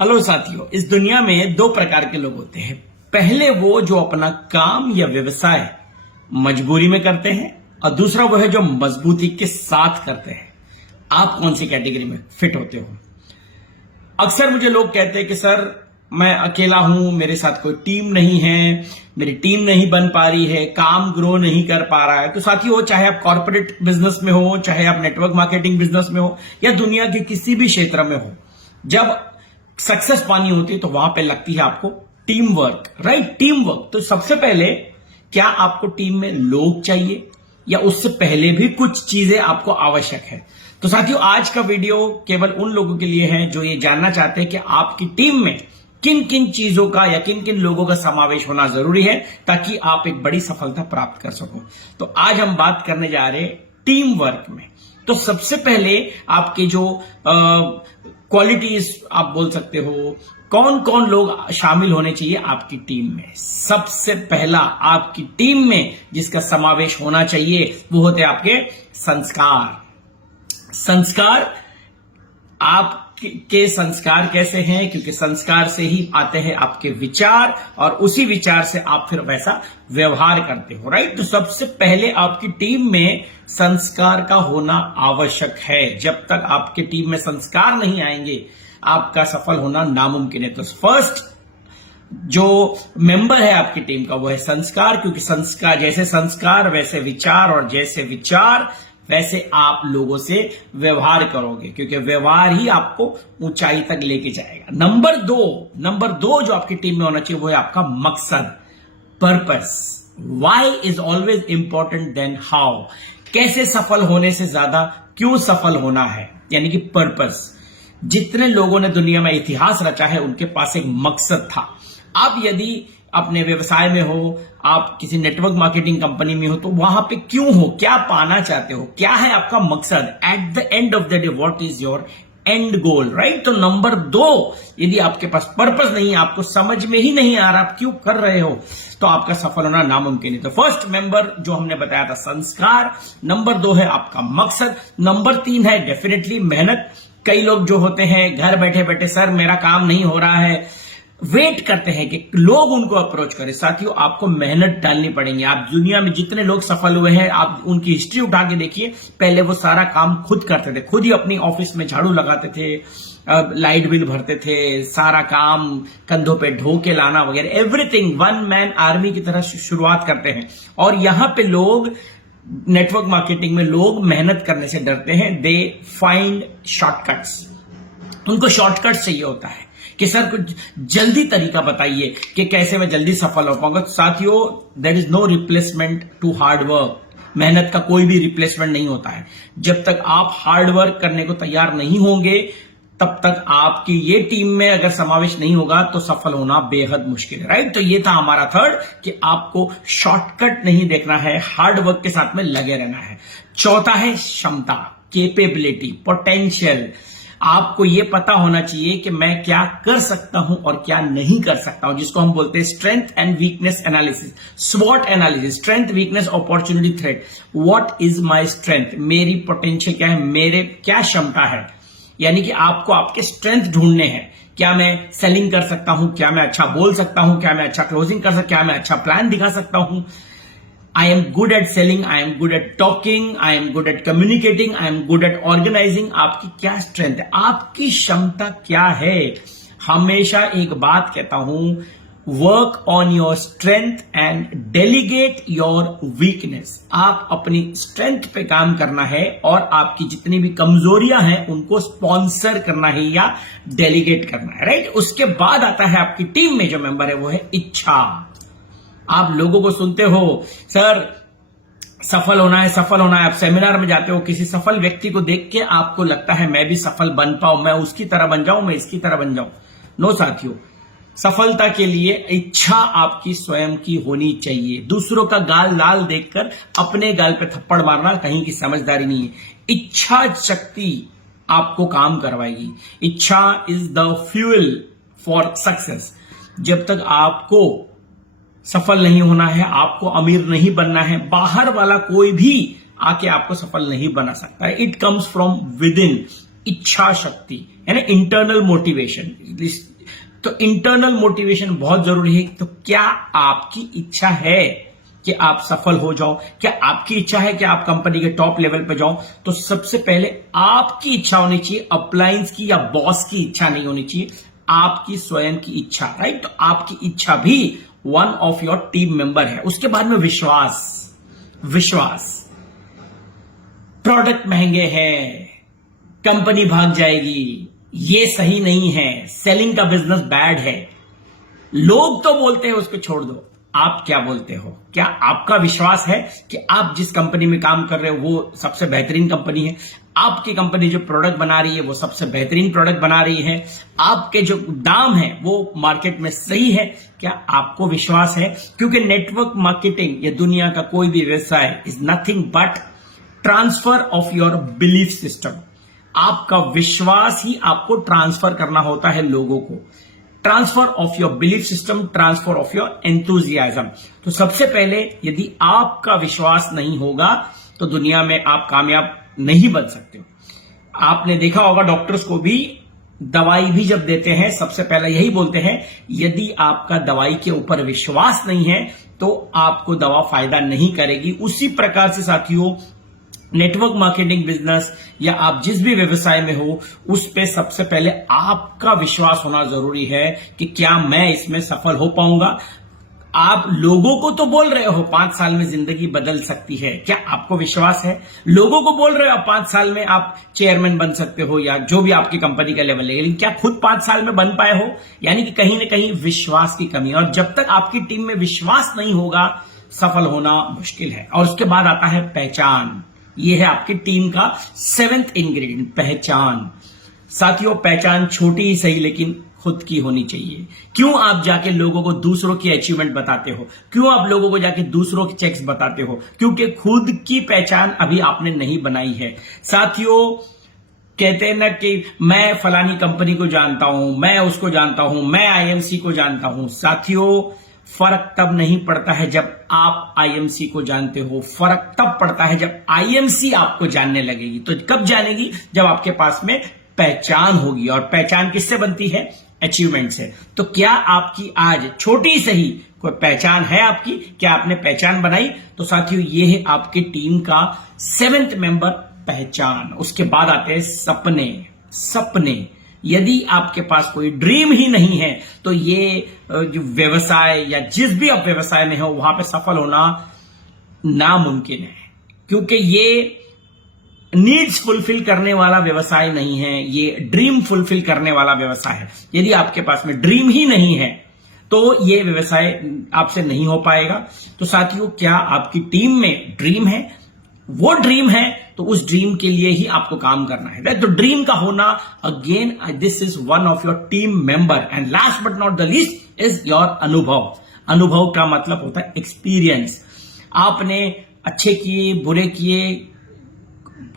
Hello साथियों, इस दुनिया में दो प्रकार के लोग होते हैं। पहले वो जो अपना काम या व्यवसाय मजबूरी में करते हैं और दूसरा वो है जो मजबूती के साथ करते हैं। आप कौन सी कैटेगरी में फिट होते हो? अक्सर मुझे लोग कहते हैं कि सर मैं अकेला हूं, मेरे साथ कोई टीम नहीं है, मेरी टीम नहीं बन पा रही है, काम ग्रो नहीं कर पा रहा है। तो साथियों, चाहे आप कॉर्पोरेट बिजनेस में हो, चाहे आप नेटवर्क मार्केटिंग बिजनेस में हो या दुनिया के किसी भी क्षेत्र में हो, जब सक्सेस पानी होती है तो वहां पे लगती है आपको team work, right? Team work. तो सबसे पहले क्या आपको टीम में लोग चाहिए या उससे पहले भी कुछ चीजें आपको आवश्यक है? तो साथियों, आज का वीडियो केवल उन लोगों के लिए है जो ये जानना चाहते हैं कि आपकी टीम में किन किन चीजों का या किन किन लोगों का समावेश होना जरूरी है ताकि आप एक बड़ी सफलता प्राप्त कर सको। तो आज हम बात करने जा रहे हैं टीम वर्क में। तो सबसे पहले आपके जो क्वालिटीज आप बोल सकते हो, कौन कौन लोग शामिल होने चाहिए आपकी टीम में। सबसे पहला आपकी टीम में जिसका समावेश होना चाहिए वो होते हैं आपके संस्कार। संस्कार, आपके संस्कार कैसे हैं? क्योंकि संस्कार से ही आते हैं आपके विचार और उसी विचार से आप फिर वैसा व्यवहार करते हो, राइट? तो सबसे पहले आपकी टीम में संस्कार का होना आवश्यक है। जब तक आपके टीम में संस्कार नहीं आएंगे आपका सफल होना नामुमकिन है। तो फर्स्ट जो मेंबर है आपकी टीम का वो है संस्कार, क्योंकि संस्कार जैसे संस्कार वैसे विचार और जैसे विचार वैसे आप लोगों से व्यवहार करोगे, क्योंकि व्यवहार ही आपको ऊंचाई तक लेके जाएगा। नंबर दो जो आपकी टीम में होना चाहिए वो है आपका मकसद, purpose. Why is always important than how. कैसे सफल होने से ज्यादा क्यों सफल होना है, यानी कि पर्पस। जितने लोगों ने दुनिया में इतिहास रचा है उनके पास एक मकसद था। आप यदि अपने व्यवसाय में हो, आप किसी नेटवर्क मार्केटिंग कंपनी में हो, तो वहां पे क्यों हो, क्या पाना चाहते हो, क्या है आपका मकसद? At the end of the day what is your and goal, right? तो नंबर दो, यदि आपके पास पर्पस नहीं है, आपको समझ में ही नहीं आ रहा आप क्यों कर रहे हो, तो आपका सफल होना नामुमकिन है। तो फर्स्ट मेंबर जो हमने बताया था संस्कार, नंबर दो है आपका मकसद, नंबर तीन है डेफिनेटली मेहनत। कई लोग जो होते हैं घर बैठे बैठे, सर मेरा काम नहीं हो रहा है, वेट करते हैं कि लोग उनको अप्रोच करें। साथियों, आपको मेहनत डालनी पड़ेगी। आप दुनिया में जितने लोग सफल हुए हैं आप उनकी हिस्ट्री उठा के देखिए। पहले वो सारा काम खुद करते थे, खुद ही अपनी ऑफिस में झाड़ू लगाते थे, लाइट बिल भरते थे, सारा काम कंधों पे ढो के लाना वगैरह, एवरीथिंग वन मैन आर्मी की तरह शुरुआत करते हैं। और यहां पे लोग नेटवर्क मार्केटिंग में लोग मेहनत करने से डरते हैं। दे फाइंड शॉर्टकट्स, उनको शॉर्टकट चाहिए होता है कि सर कुछ जल्दी तरीका बताइए कि कैसे मैं जल्दी सफल हो पाऊंगा। तो साथियों, there is no replacement to hard work. मेहनत का कोई भी रिप्लेसमेंट नहीं होता है। जब तक आप हार्ड वर्क करने को तैयार नहीं होंगे तब तक आपकी ये टीम में अगर समावेश नहीं होगा तो सफल होना बेहद मुश्किल है, राइट? तो ये था हमारा थर्ड कि आपको शॉर्टकट नहीं देखना है, हार्ड वर्क के साथ में लगे रहना है। चौथा है क्षमता, कैपेबिलिटी, पोटेंशियल। आपको यह पता होना चाहिए कि मैं क्या कर सकता हूं और क्या नहीं कर सकता हूं, जिसको हम बोलते हैं स्ट्रेंथ एंड वीकनेस एनालिसिस, स्वॉट analysis. Strength, weakness, opportunity, threat. What is my strength, मेरी पोटेंशियल क्या है, मेरे क्या क्षमता है। यानी कि आपको आपके स्ट्रेंथ ढूंढने हैं। क्या मैं सेलिंग कर सकता हूं, क्या मैं अच्छा बोल सकता हूं, क्या मैं अच्छा क्लोजिंग कर सकता हूं, क्या मैं अच्छा प्लान दिखा सकता हूं। I am good at selling, I am good at talking, I am good at communicating, I am good at organizing। आपकी क्या स्ट्रेंथ है, आपकी क्षमता क्या है? हमेशा एक बात कहता हूं, work on your strength and delegate your weakness. आप अपनी स्ट्रेंथ पे काम करना है और आपकी जितनी भी कमजोरियां हैं उनको स्पॉन्सर करना है या डेलीगेट करना है, राइट? उसके बाद आता है आपकी टीम में जो मेंबर है वो है इच्छा। आप लोगों को सुनते हो, सर सफल होना है, सफल होना है। आप सेमिनार में जाते हो, किसी सफल व्यक्ति को देख के आपको लगता है मैं भी सफल बन पाऊं, मैं उसकी तरह बन जाऊं, मैं इसकी तरह बन जाऊं। नो साथियों, सफलता के लिए इच्छा आपकी स्वयं की होनी चाहिए। दूसरों का गाल लाल देखकर अपने गाल पे थप्पड़ मारना कहीं की समझदारी नहीं है। इच्छा शक्ति आपको काम करवाएगी। इच्छा is the fuel for success. जब तक आपको सफल नहीं होना है, आपको अमीर नहीं बनना है, बाहर वाला कोई भी आके आपको सफल नहीं बना सकता है। It comes from with in. इच्छा शक्ति, है ना, इंटरनल मोटिवेशन। तो इंटरनल मोटिवेशन बहुत जरूरी है। तो क्या आपकी इच्छा है कि आप सफल हो जाओ? क्या आपकी इच्छा है कि आप कंपनी के टॉप लेवल पे जाओ? तो सबसे पहले आपकी इच्छा होनी चाहिए, अप्लायंस की या बॉस की इच्छा नहीं होनी चाहिए, आपकी स्वयं की इच्छा, राइट? तो आपकी इच्छा भी one of your team member है। उसके बाद में विश्वास, प्रोडक्ट महंगे हैं, कंपनी भाग जाएगी, ये सही नहीं है, सेलिंग का बिजनेस बैड है, लोग तो बोलते हैं उसको छोड़ दो। आप क्या बोलते हो? क्या आपका विश्वास है कि आप जिस कंपनी में काम कर रहे हो वो सबसे बेहतरीन कंपनी है? आपकी कंपनी जो प्रोडक्ट बना रही है वो सबसे बेहतरीन प्रोडक्ट बना रही है? आपके जो दाम है वो मार्केट में सही है? क्या आपको विश्वास है? क्योंकि नेटवर्क मार्केटिंग या दुनिया का कोई भी व्यवसाय is nothing but transfer of your belief system. आपका विश्वास ही आपको ट्रांसफर करना होता है लोगों को। Transfer of your belief system, transfer of your enthusiasm. तो सबसे पहले यदि आपका विश्वास नहीं होगा तो दुनिया में आप कामयाब नहीं बन सकते हो। आपने देखा होगा डॉक्टर्स को भी दवाई भी जब देते हैं सबसे पहले यही बोलते हैं, यदि आपका दवाई के ऊपर विश्वास नहीं है तो आपको दवा फायदा नहीं करेगी। उसी प्रकार से साथियों, नेटवर्क मार्केटिंग बिजनेस या आप जिस भी व्यवसाय में हो उस पे सबसे पहले आपका विश्वास होना जरूरी है कि क्या मैं इसमें सफल हो पाऊंगा। आप लोगों को तो बोल रहे हो 5 साल में जिंदगी बदल सकती है, क्या आपको विश्वास है? लोगों को बोल रहे हो 5 साल में आप चेयरमैन बन सकते हो या जो भी आपकी कंपनी का लेवल है, लेकिन क्या खुद 5 साल में बन पाए हो? यानी कि कहीं ना कहीं विश्वास की कमी है। और जब तक आपकी टीम में विश्वास नहीं होगा सफल होना मुश्किल है। और उसके बाद आता है पहचान। ये है आपकी टीम का 7th इंग्रेडिएंट, पहचान। साथियों, पहचान छोटी ही सही लेकिन खुद की होनी चाहिए। क्यों आप जाके लोगों को दूसरों की अचीवमेंट बताते हो? क्यों आप लोगों को जाके दूसरों के चेक्स बताते हो? क्योंकि खुद की पहचान अभी आपने नहीं बनाई है। साथियों, कहते हैं ना कि मैं फलानी कंपनी को जानता हूं, मैं उसको जानता हूं, मैं आईएमसी को जानता हूं। साथियों, फर्क तब नहीं पड़ता है जब आप आईएमसी को जानते हो, फर्क तब पड़ता है जब आईएमसी आपको जानने लगेगी। तो कब जानेगी? जब आपके पास में पहचान होगी। और पहचान किससे बनती है? अचीवमेंट से। तो क्या आपकी आज छोटी सही कोई पहचान है आपकी? क्या आपने पहचान बनाई? तो साथियों, ये है आपकी टीम का 7th मेंबर, पहचान। उसके बाद आते हैं सपने। यदि आपके पास कोई ड्रीम ही नहीं है तो ये जो व्यवसाय या जिस भी आप व्यवसाय में हो वहां पे सफल होना नामुमकिन है। क्योंकि ये नीड्स फुलफिल करने वाला व्यवसाय नहीं है, ये ड्रीम फुलफिल करने वाला व्यवसाय है। यदि आपके पास में ड्रीम ही नहीं है तो ये व्यवसाय आपसे नहीं हो पाएगा। तो साथियों, क्या आपकी टीम में ड्रीम है? वो ड्रीम है तो उस ड्रीम के लिए ही आपको काम करना है। तो ड्रीम का होना, again this is one of your team member. And last but not the least is your अनुभव। अनुभव का मतलब होता है एक्सपीरियंस। आपने अच्छे किए, बुरे किए,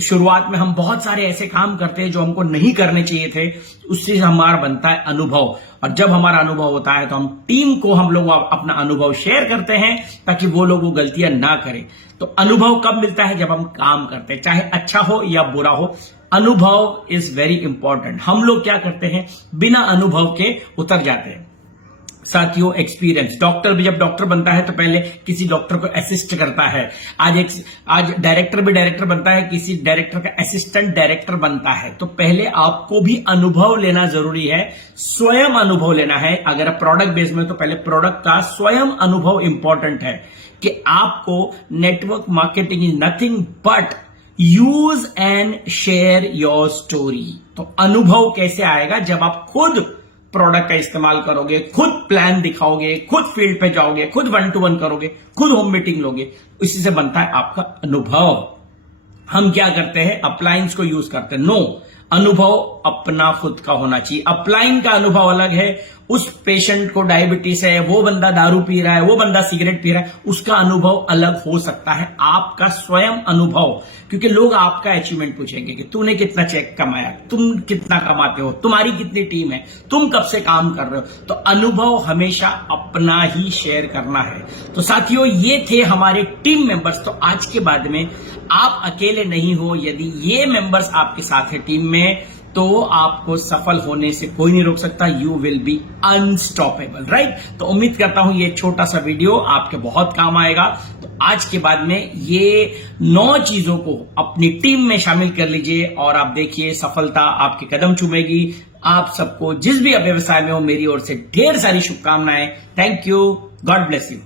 शुरुआत में हम बहुत सारे ऐसे काम करते हैं जो हमको नहीं करने चाहिए थे, उससे हमारा बनता है अनुभव। और जब हमारा अनुभव होता है तो हम टीम को हम लोग अपना अनुभव शेयर करते हैं ताकि वो लोग वो गलतियां ना करें। तो अनुभव कब मिलता है? जब हम काम करते हैं, चाहे अच्छा हो या बुरा हो। अनुभव इज वेरी इंपॉर्टेंट। हम लोग क्या करते हैं? बिना अनुभव के उतर जाते हैं। साथियों, एक्सपीरियंस। डॉक्टर भी जब डॉक्टर बनता है तो पहले किसी डॉक्टर को असिस्ट करता है। आज डायरेक्टर भी डायरेक्टर बनता है, किसी डायरेक्टर का असिस्टेंट डायरेक्टर बनता है। तो पहले आपको भी अनुभव लेना जरूरी है, स्वयं अनुभव लेना है। अगर प्रोडक्ट बेस में तो पहले प्रोडक्ट का स्वयं अनुभव इंपॉर्टेंट है कि आपको network marketing is nothing but use and share your story. तो अनुभव कैसे आएगा? जब आप खुद प्रोडक्ट का इस्तेमाल करोगे, खुद प्लान दिखाओगे, खुद फील्ड पे जाओगे, खुद 1-to-1 करोगे, खुद होम मीटिंग लोगे, इसी से बनता है आपका अनुभव। हम क्या करते हैं? अप्लायंस को यूज करते हैं। नो, अनुभव अपना खुद का होना चाहिए। अपलाइन का अनुभव अलग है। उस पेशेंट को डायबिटीज है, वो बंदा दारू पी रहा है, वो बंदा सिगरेट पी रहा है, उसका अनुभव अलग हो सकता है। आपका स्वयं अनुभव, क्योंकि लोग आपका अचीवमेंट पूछेंगे कि तूने कितना चेक कमाया, तुम कितना कमाते हो, तुम्हारी कितनी टीम है, तुम कब से काम कर रहे हो। तो अनुभव हमेशा अपना ही शेयर करना है। तो साथियों, ये थे हमारे टीम मेंबर्स। तो आज के बाद में आप अकेले नहीं हो। यदि ये मेंबर्स आपके साथ है टीम में हैं तो आपको सफल होने से कोई नहीं रोक सकता। You will be unstoppable, right. तो उम्मीद करता हूं ये छोटा सा वीडियो आपके बहुत काम आएगा। तो आज के बाद में ये 9 चीजों को अपनी टीम में शामिल कर लीजिए और आप देखिए सफलता आपके कदम चूमेगी। आप सबको जिस भी व्यवसाय में हो मेरी ओर से ढेर सारी शुभकामनाएं। Thank you, God bless you.